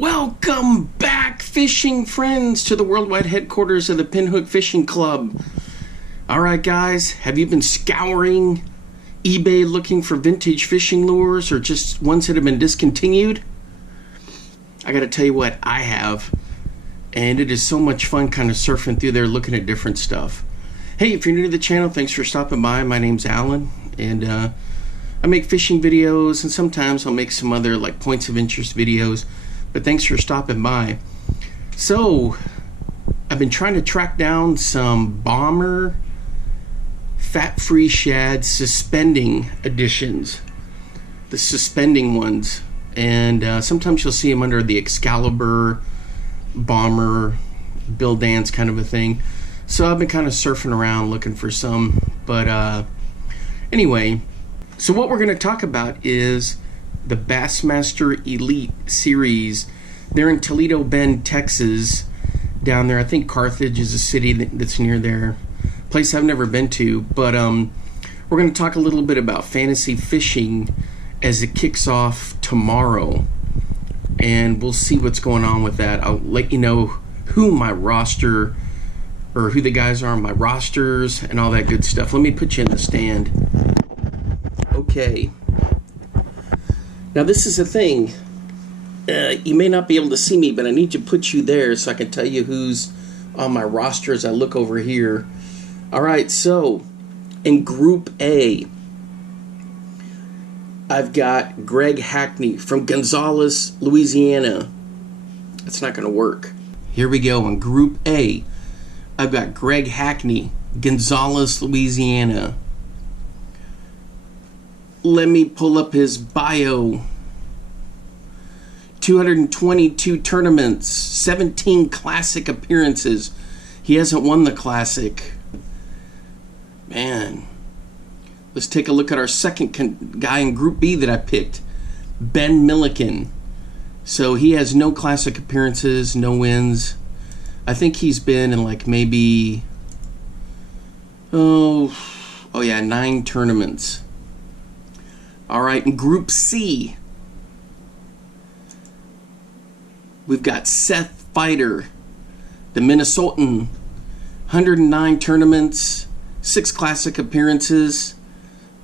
Welcome back, fishing friends, to the worldwide headquarters of the Pinhook Fishing Club. Alright guys, have you been scouring eBay looking for vintage fishing lures or just ones that have been discontinued? I gotta tell you what, I have. And it is so much fun kind of surfing through there looking at different stuff. Hey, if you're new to the channel, thanks for stopping by. My name's Alan, and I make fishing videos, and sometimes I'll make some other like points of interest videos. But thanks for stopping by. So, I've been trying to track down some Bomber fat-free shad suspending editions. The suspending ones. And sometimes you'll see them under the Excalibur, Bomber, Bill Dance kind of a thing. So I've been kind of surfing around looking for some. But anyway, so what we're going to talk about is the Bassmaster Elite Series. They're in Toledo Bend, Texas, down there. I think Carthage is a city that's near there. Place I've never been to. But we're going to talk a little bit about fantasy fishing as it kicks off tomorrow. And we'll see what's going on with that. I'll let you know who my roster, or who the guys are on my rosters, and all that good stuff. Let me put you in the stand. Okay. Now this is a thing, you may not be able to see me, but I need to put you there so I can tell you who's on my roster as I look over here. Alright, so in Group A, I've got Greg Hackney from Gonzales, Louisiana. That's not going to work. Here we go. In Group A, I've got Greg Hackney, Gonzales, Louisiana. Let me pull up his bio. 222 tournaments, 17 classic appearances. He hasn't won the classic. Man. Let's take a look at our second guy in Group B that I picked. Ben Milliken. So he has no classic appearances, no wins. I think he's been in like maybe, oh yeah, 9 tournaments. All right, in Group C, we've got Seth Fighter, the Minnesotan, 109 tournaments, 6 classic appearances.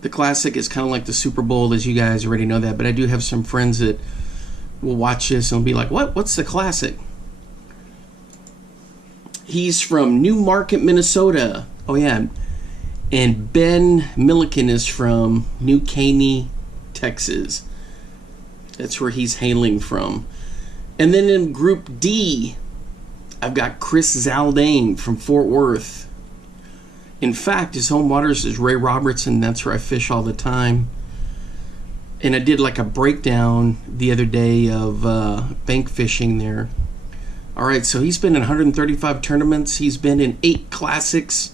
The classic is kind of like the Super Bowl, as you guys already know that, but I do have some friends that will watch this and be like, what's the classic? He's from New Market, Minnesota. Oh yeah, and Ben Milliken is from New Caney, Texas. That's where he's hailing from. And then in Group D, I've got Chris Zaldane from Fort Worth. In fact, his home waters is Ray Robertson. That's where I fish all the time. And I did like a breakdown the other day of bank fishing there. All right, so he's been in 135 tournaments. He's been in 8 classics,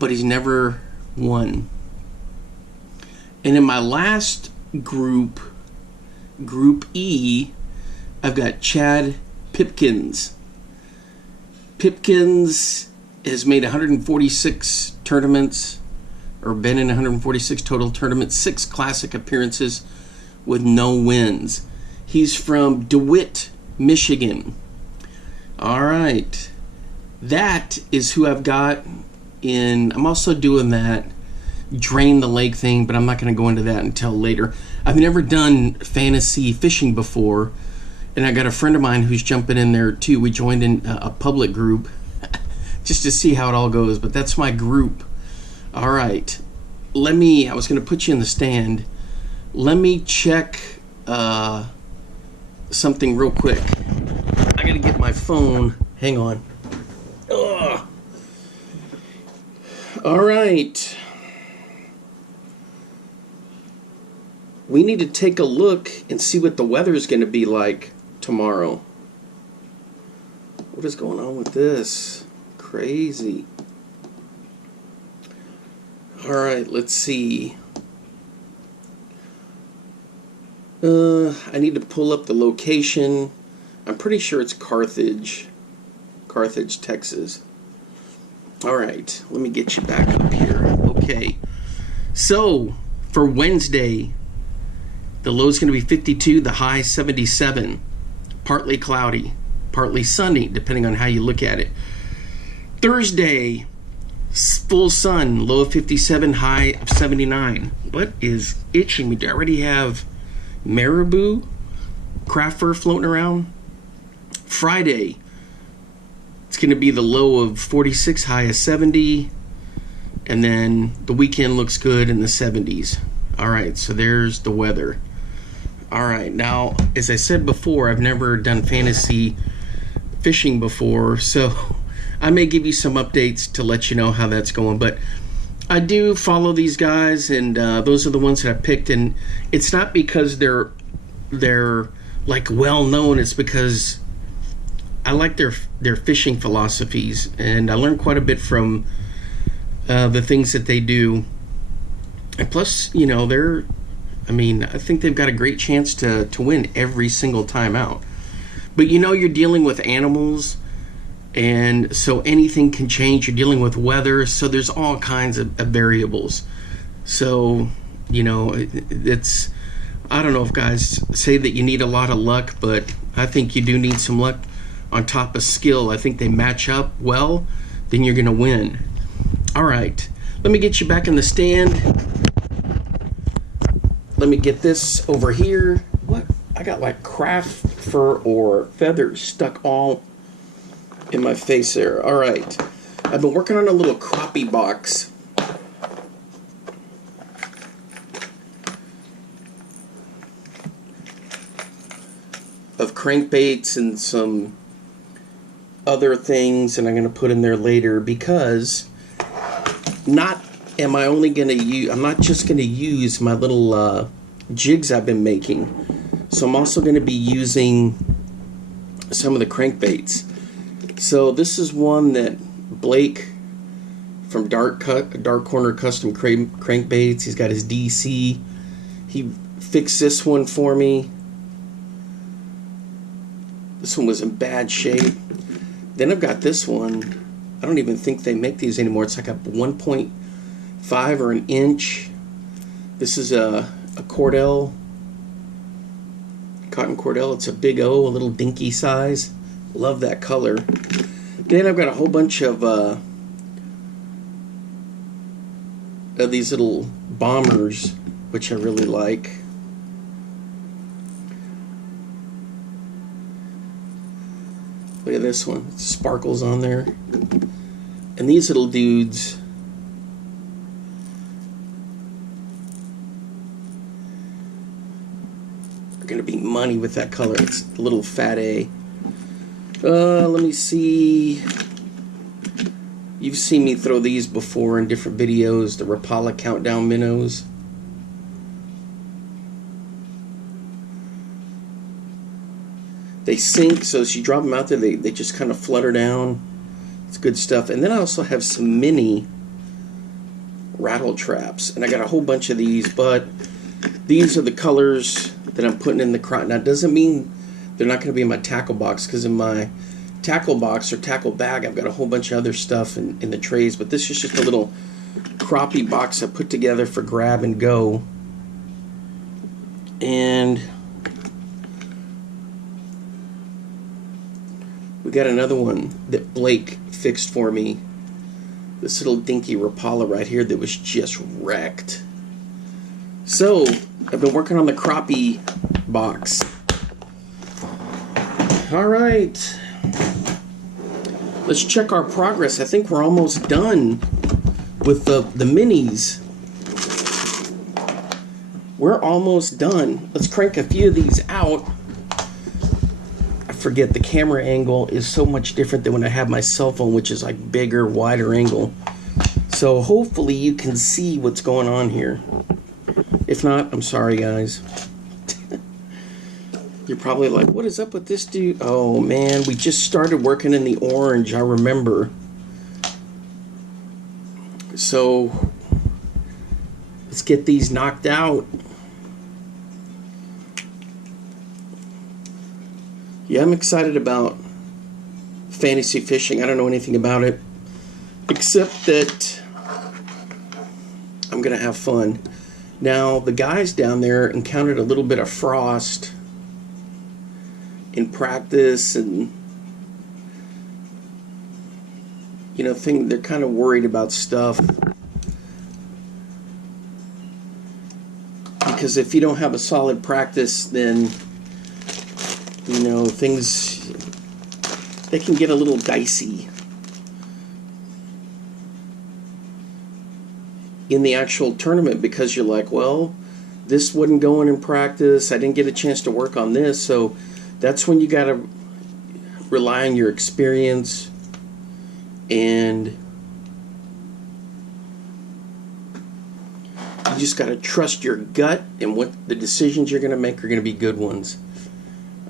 but he's never won. And in my last group, Group E, I've got Chad Pipkins. Pipkins has made 146 tournaments, or been in 146 total tournaments, 6 classic appearances with no wins. He's from DeWitt, Michigan. All right. That is who I've got in. I'm also doing that drain the lake thing, but I'm not going to go into that until later. I've never done fantasy fishing before, and I got a friend of mine who's jumping in there too. We joined in a public group just to see how it all goes, but that's my group. All right. I was going to put you in the stand. Let me check something real quick. I got to get my phone. Hang on. Ugh. All right. We need to take a look and see what the weather is going to be like tomorrow. What is going on with this? Crazy. All right, let's see. I need to pull up the location. I'm pretty sure it's Carthage, Texas. All right, let me get you back up here. Okay, so for Wednesday, the low is going to be 52, the high 77. partly cloudy, partly sunny, depending on how you look at it. Thursday, full sun, low of 57, high of 79. What is itching me? Do I already have marabou, craft fur floating around? Friday, it's going to be the low of 46, high of 70. And then the weekend looks good in the 70s. All right, so there's the weather. All right, now, as I said before, I've never done fantasy fishing before, so I may give you some updates to let you know how that's going. But I do follow these guys, and those are the ones that I picked. And it's not because they're like well known. It's because I like their fishing philosophies, and I learned quite a bit from the things that they do. And plus, you know, I think they've got a great chance to win every single time out. But you know, you're dealing with animals, and so anything can change. You're dealing with weather, so there's all kinds of variables. So, you know, it's, I don't know if guys say that you need a lot of luck, but I think you do need some luck on top of skill. I think they match up well, then you're going to win. All right, let me get you back in the stand. Let me get this over here. What? I got like craft fur or feathers stuck all in my face there. All right. I've been working on a little crappie box. Of crankbaits and some other things, and I'm going to put in there later, because I'm not just going to use my little jigs I've been making. So I'm also going to be using some of the crankbaits. So this is one that Blake from Dark Corner Custom Crankbaits, he's got his DC. He fixed this one for me. This one was in bad shape. Then I've got this one. I don't even think they make these anymore. It's like a 1.5 or an inch. This is a cordell, cotton cordell. It's a big O, a little dinky size. Love that color. Then I've got a whole bunch of these little bombers, which I really like. Look at this one. It sparkles on there. And these little dudes are going to be money with that color. It's a little fat A. Let me see. You've seen me throw these before in different videos, the Rapala Countdown minnows. They sink, so as you drop them out there, they just kind of flutter down. It's good stuff. And then I also have some mini rattle traps. And I got a whole bunch of these, but these are the colors that I'm putting in the crop. Now, it doesn't mean they're not going to be in my tackle box, because in my tackle box or tackle bag, I've got a whole bunch of other stuff in the trays. But this is just a little crappie box I put together for grab and go. And we got another one that Blake fixed for me. This little dinky Rapala right here that was just wrecked. So, I've been working on the crappie box. Alright. Let's check our progress. I think we're almost done with the minis. We're almost done. Let's crank a few of these out. Forget, the camera angle is so much different than when I have my cell phone, which is like bigger, wider angle. So hopefully you can see what's going on here. If not, I'm sorry, guys. You're probably like, what is up with this dude? Oh man, we just started working in the orange, I remember. So let's get these knocked out. Yeah, I'm excited about fantasy fishing. I don't know anything about it, except that I'm going to have fun. Now, the guys down there encountered a little bit of frost, in practice, and you know, they're kind of worried about stuff because if you don't have a solid practice, then you know, things, they can get a little dicey in the actual tournament because you're like, well, this wasn't going in practice, I didn't get a chance to work on this. So that's when you got to rely on your experience, and you just got to trust your gut, and what the decisions you're going to make are going to be good ones.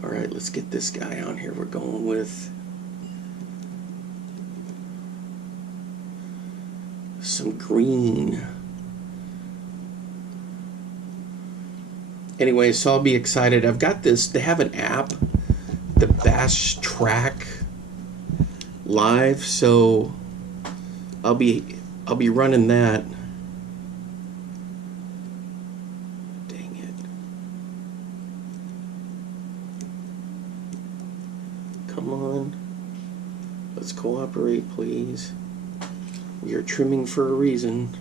All right, let's get this guy on here. We're going with some green. Anyway, so I'll be excited. I've got this, they have an app, the Bass Track Live, so I'll be running that. Dang it. Come on. Let's cooperate, please. We are trimming for a reason.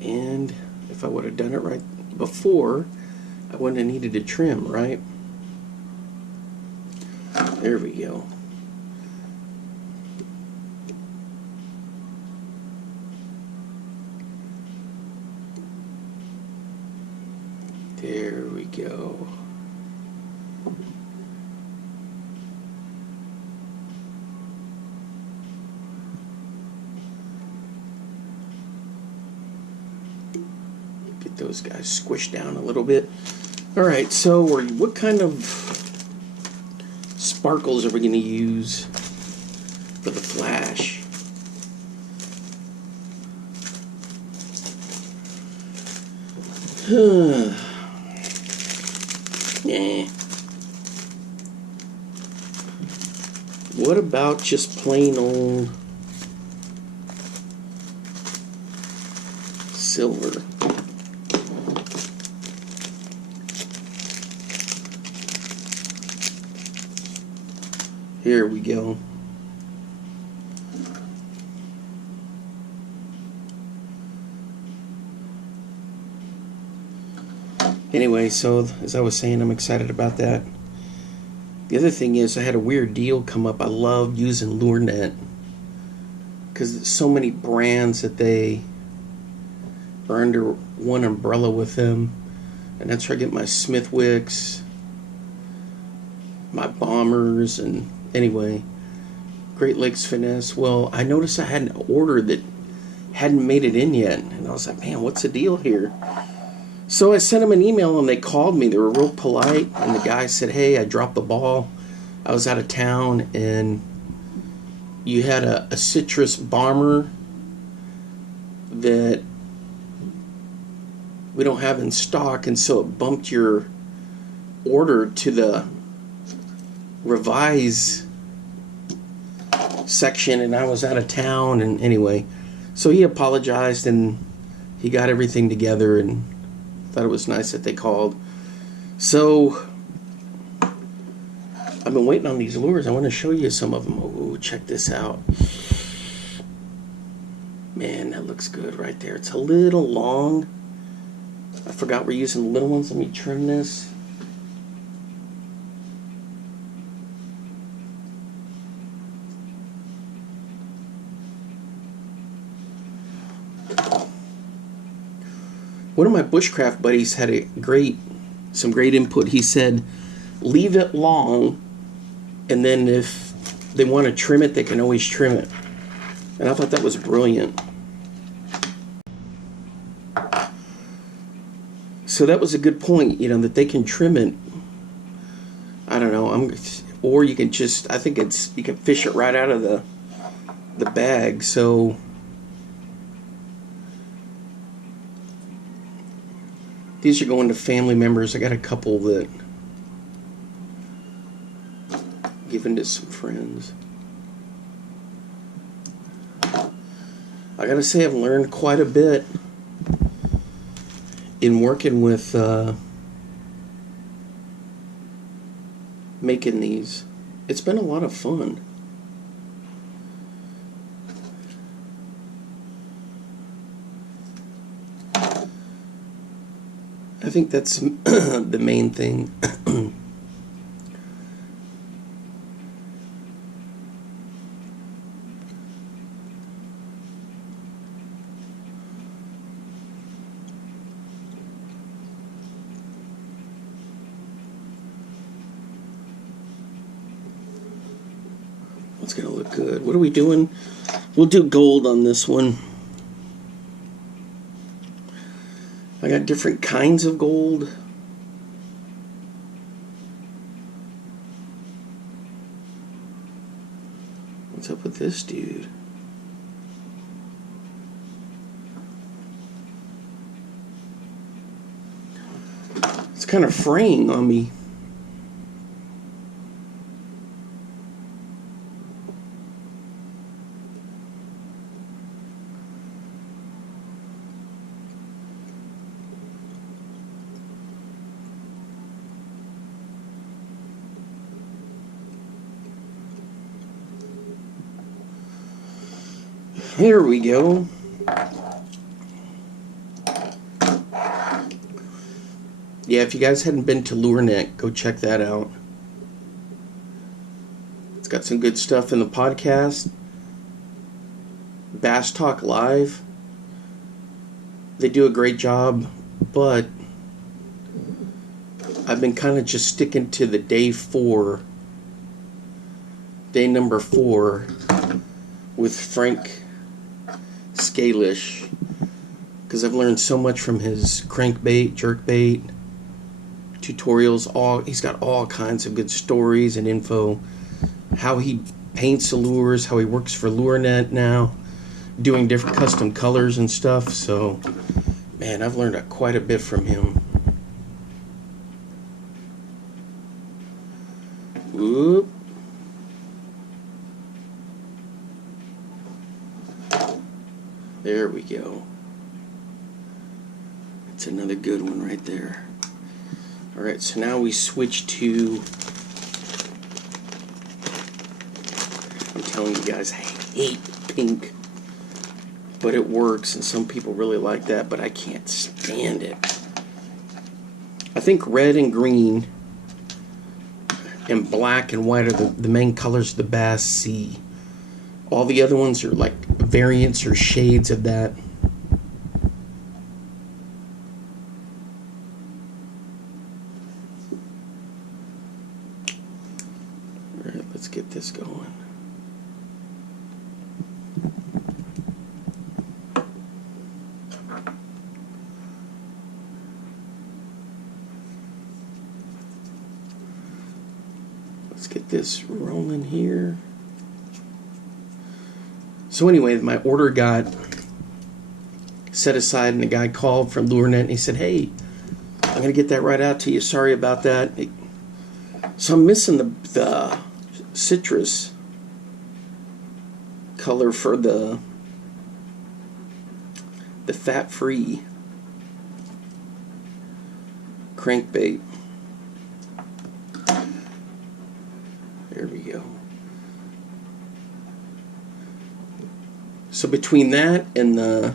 And if I would have done it right before, I wouldn't have needed to trim, right? There we go. There we go. Get those guys squished down a little bit. All right, so what kind of sparkles are we going to use for the flash? Nah. What about just plain old silver? Here we go. Anyway, so as I was saying, I'm excited about that. The other thing is, I had a weird deal come up. I love using LureNet because there's so many brands that they are under one umbrella with them, and that's where I get my Smithwicks, my Bombers, and anyway, Great Lakes Finesse. Well, I noticed I had an order that hadn't made it in yet, and I was like, man, what's the deal here? So I sent them an email, and they called me. They were real polite, and the guy said, hey, I dropped the ball. I was out of town, and you had a citrus bomber that we don't have in stock, and so it bumped your order to the revise section, and I was out of town. And anyway, so he apologized, and he got everything together, and thought it was nice that they called. So I've been waiting on these lures. I want to show you some of them. Oh, check this out. Man, that looks good right there. It's a little long. I forgot we're using the little ones. Let me trim this. One of my bushcraft buddies had some great input. He said, leave it long, and then if they want to trim it, they can always trim it. And I thought that was brilliant. So that was a good point, you know, that they can trim it. I don't know, or you can just, I think you can fish it right out of the bag. So these are going to family members. I got a couple that given to some friends. I gotta say, I've learned quite a bit in working with making these. It's been a lot of fun. I think that's the main thing. It's gonna look good. What are we doing? We'll do gold on this one. I got different kinds of gold. What's up with this dude? It's kind of fraying on me. Here we go. Yeah, if you guys hadn't been to LureNet, go check that out. It's got some good stuff in the podcast. Bass Talk Live. They do a great job, but I've been kind of just sticking to the day number 4 with Frank Scalish, because I've learned so much from his crankbait, jerkbait tutorials. He's got all kinds of good stories and info, how he paints the lures, how he works for LureNet now, doing different custom colors and stuff. So man, I've learned quite a bit from him. Whoop. There we go. That's another good one right there. Alright, so now we switch to... I'm telling you guys, I hate pink. But it works, and some people really like that, but I can't stand it. I think red and green and black and white are the main colors the bass see. All the other ones are like variants or shades of that. Alright, let's get this going. Let's get this rolling here. So anyway, my order got set aside, and the guy called from LureNet, and he said, "Hey, I'm going to get that right out to you. Sorry about that." So I'm missing the citrus color for the fat-free crankbait. There we go. So between that and the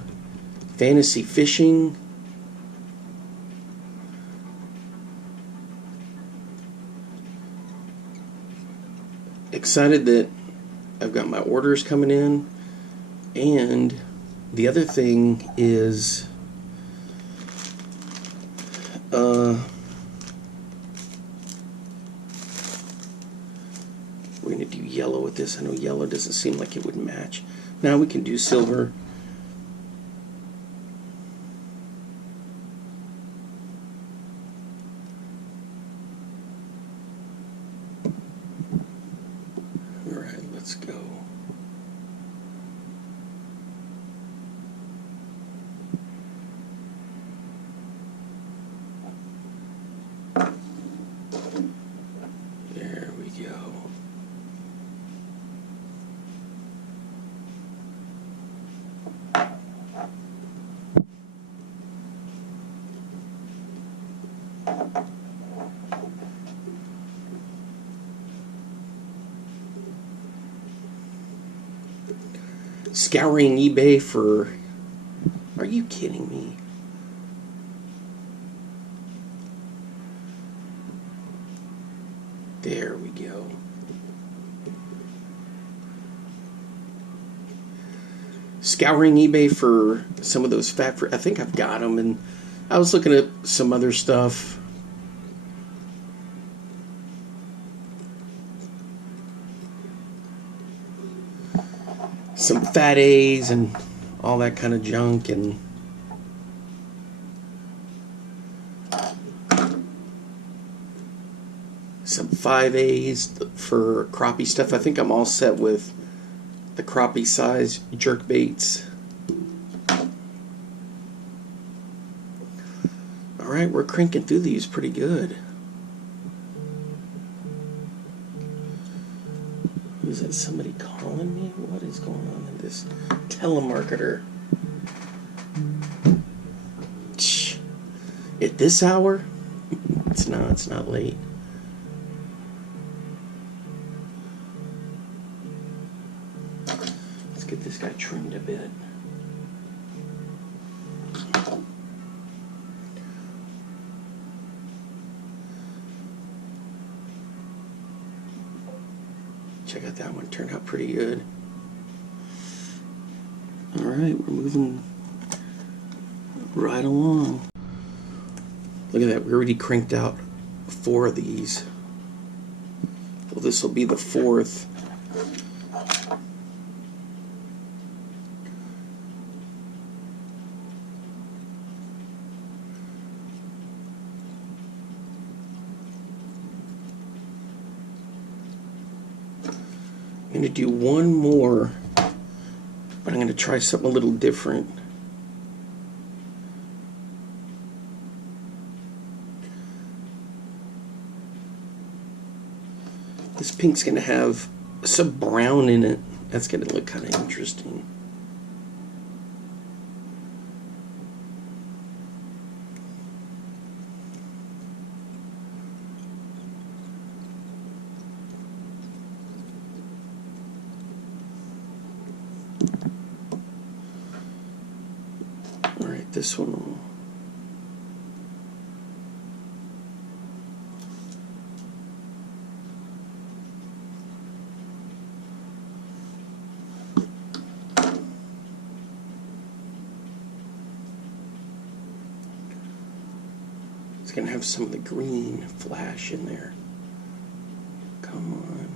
fantasy fishing, excited that I've got my orders coming in. And the other thing is we're going to do yellow with this. I know yellow doesn't seem like it would match. Now we can do silver. All right, let's go. There we go. Scouring eBay for... Are you kidding me? There we go. Scouring eBay for some of those fat... I think I've got them, and I was looking at some other stuff. Some fat A's and all that kind of junk, and some 5A's for crappie stuff. I think I'm all set with the crappie size jerk baits. Alright, we're cranking through these pretty good. Is that somebody calling me? What is going on in this telemarketer? At this hour? It's not late. Let's get this guy trimmed a bit. Check out that one, turned out pretty good. Alright, we're moving right along. Look at that, we already cranked out 4 of these. Well, this will be the 4th. I'm going to do one more, but I'm going to try something a little different. This pink's going to have some brown in it. That's going to look kind of interesting. Alright, this one will... It's going to have some of the green flash in there. Come on.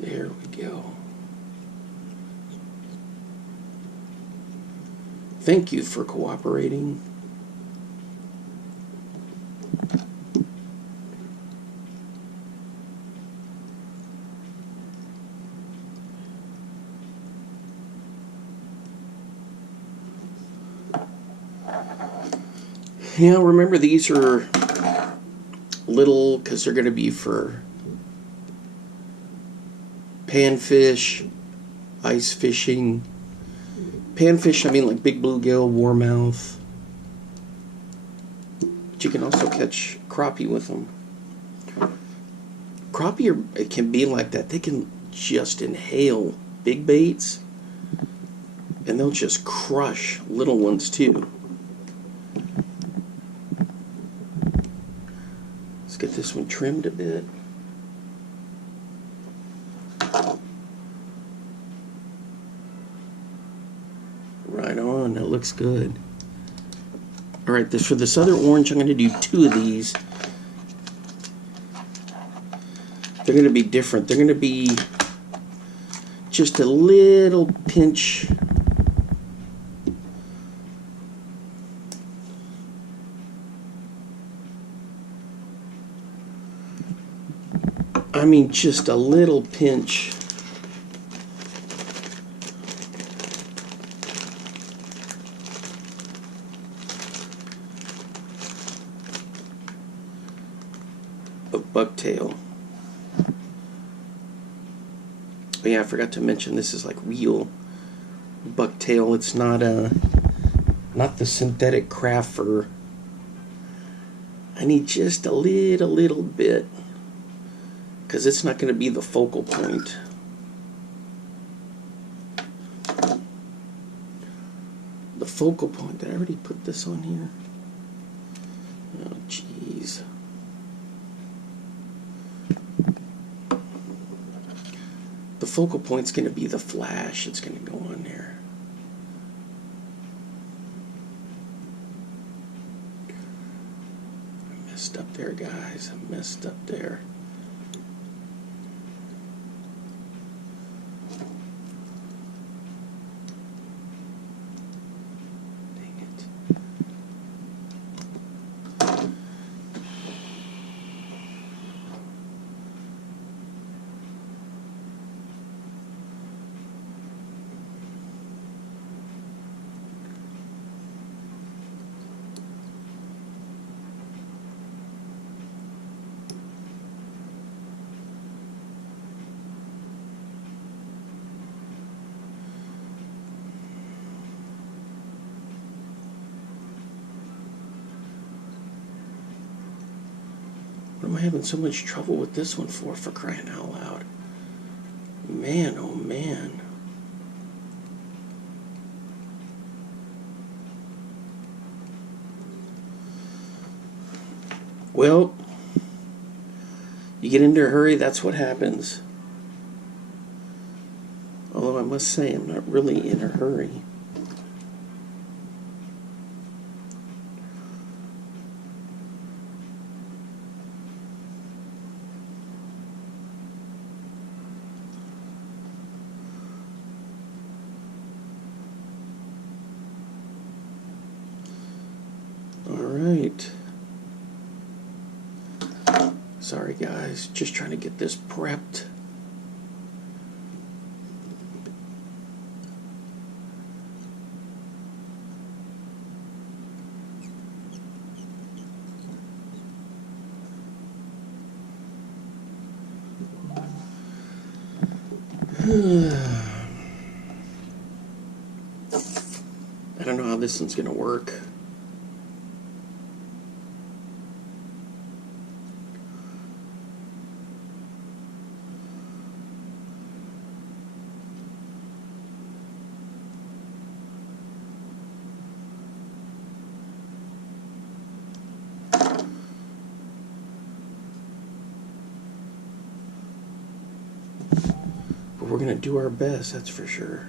There we go. Thank you for cooperating. Yeah, remember these are little because they're going to be for panfish, ice fishing. Panfish, I mean like big bluegill, warmouth. But you can also catch crappie with them. Crappie it can be like that. They can just inhale big baits, and they'll just crush little ones too. Let's get this one trimmed a bit. Right on, that looks good. Alright, for this other orange, I'm going to do 2 of these. They're going to be different. They're going to be just a little pinch. I mean, just a little pinch. Of bucktail. Oh yeah, I forgot to mention this is like real bucktail. It's not the synthetic craft fur. I need just a little bit, because it's not going to be the focal point. The focal point, did I already put this on here? Oh, jeez. The focal point's going to be the flash. It's going to go on there. I messed up there, guys. I messed up there. What am I having so much trouble with this one for crying out loud? Man, oh man. Well, you get into a hurry, that's what happens. Although I must say, I'm not really in a hurry. Alright. Sorry guys, just trying to get this prepped. I don't know how this one's gonna work. We're going to do our best, that's for sure.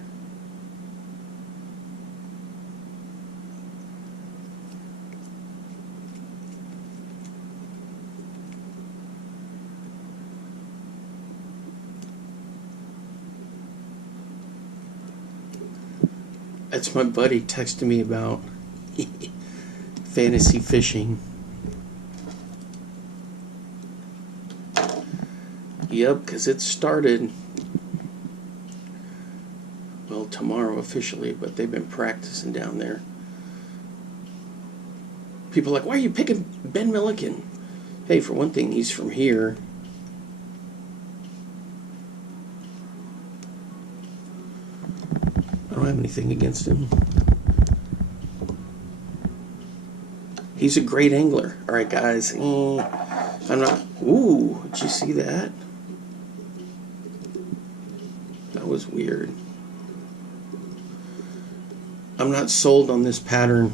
That's my buddy texting me about fantasy fishing. Yep, because it started, well, tomorrow officially, but they've been practicing down there. People are like, why are you picking Ben Milliken? Hey, for one thing, he's from here. I don't have anything against him. He's a great angler. All right, guys. I'm not... Ooh, did you see that? That was weird. I'm not sold on this pattern.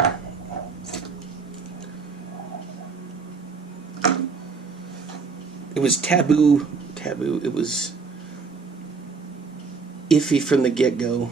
It was taboo. It was iffy from the get-go.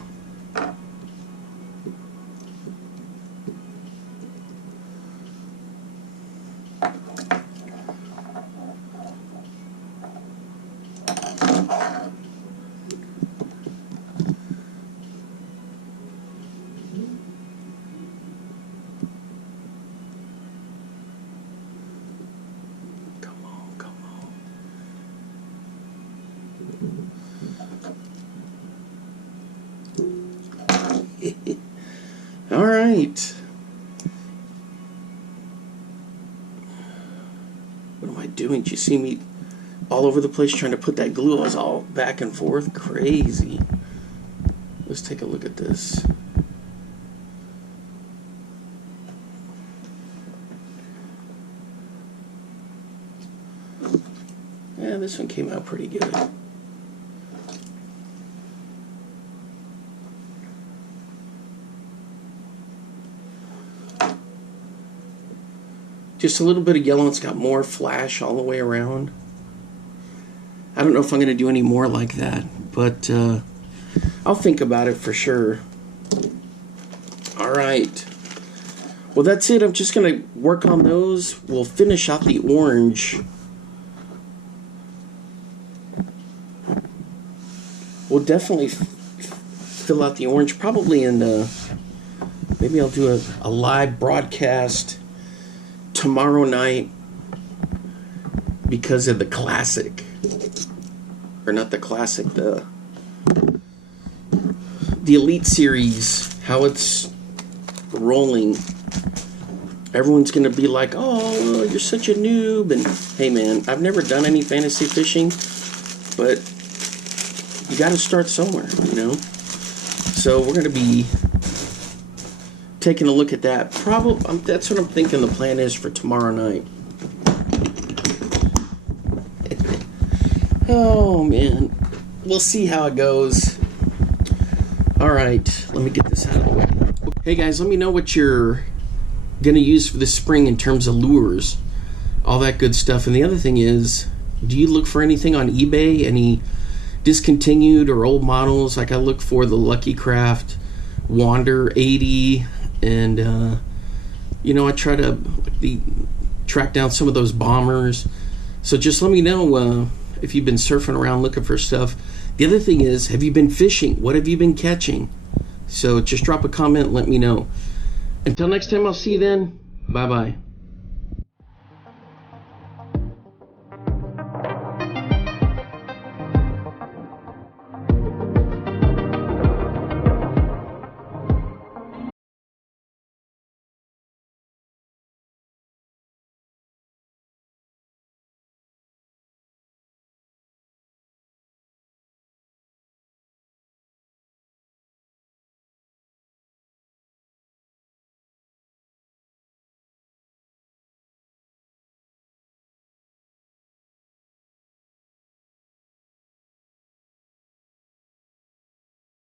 All right. What am I doing? Did you see me all over the place trying to put that glue? I was all back and forth. Crazy. Let's take a look at this. Yeah, this one came out pretty good. Just a little bit of yellow. It's got more flash all the way around. I don't know if I'm going to do any more like that, but I'll think about it for sure. All right. Well, that's it. I'm just going to work on those. We'll finish out the orange. We'll definitely fill out the orange, probably in maybe I'll do a live broadcast tomorrow night because of the classic. Or not the classic, the Elite Series, how it's rolling. Everyone's going to be like, oh, you're such a noob. And hey, man, I've never done any fantasy fishing, but you got to start somewhere, you know? So we're going to be taking a look at that. Probably, that's what I'm thinking the plan is for tomorrow night. Oh, man. We'll see how it goes. All right, let me get this out of the way. Hey, guys, let me know what you're going to use for this spring in terms of lures, all that good stuff. And the other thing is, do you look for anything on eBay, any discontinued or old models? Like I look for the Lucky Craft Wander 80, and you know, I try to track down some of those bombers. So just let me know if you've been surfing around looking for stuff. The other thing is, have you been fishing? What have you been catching? So just drop a comment and let me know. Until next time, I'll see you then. Bye-bye.